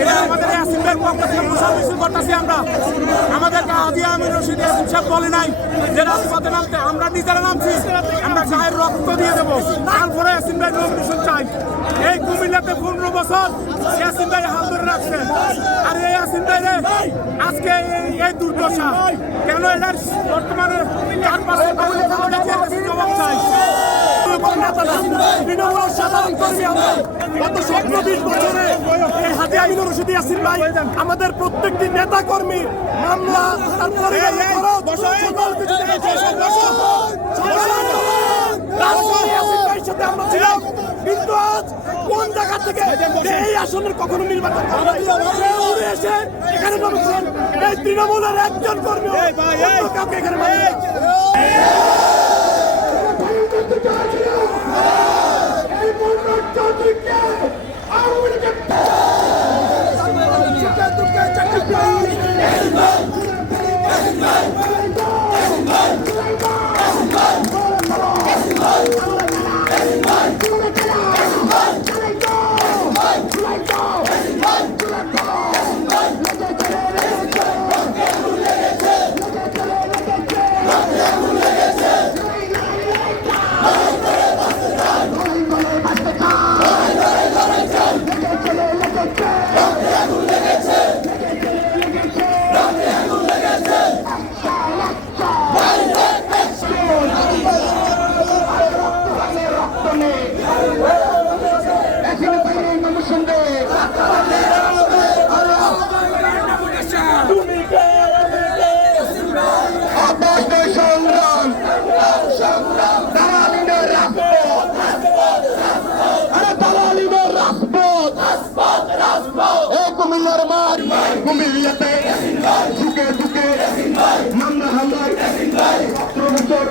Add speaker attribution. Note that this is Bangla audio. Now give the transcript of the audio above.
Speaker 1: এটা আমাদের ইয়াসিনের পক্ষ থেকে মিছিল করতেছি আমরা। আমাদেরকে আজি আমির রশিদ ইয়াসিন সাহেব বলে নাই যে রাজপথে নামতে আমরা নিজেরা নামছি, আমরা গায়ের রক্ত দিয়ে দেবো। তারপরে ইয়াসিন ভাই নমিনেশন চাই। এই কুমিল্লাতে পনেরো বছর ইয়াসিন ভাই হাল ধরে রাখছে আর এই ইয়াসিন ভাই আজকে এই- দুর্দশা। কেন এটার বর্তমানে চার পাঁচশো জবাব চাই তৃণমূলের সাধারণ কর্মী আমরা গত সতেরো বিশ বছরে এই হাজি আমিনুর রশিদ ইয়াসিন ভাই আমাদের প্রত্যেকটি নেতা কর্মী মামলা সাথে আমরা ছিলাম। কিন্তু আজ কোন জায়গা থেকে এই আসনের কখনো নির্বাচন উড়ে এসে এখানে এই তৃণমূলের একজন কর্মী। কাউকে এখানে
Speaker 2: Let's go! কুমিল্লার মাঠ কুমিল্লাতে ঢুকে ঝুঁকে মামলা হামলায় বছর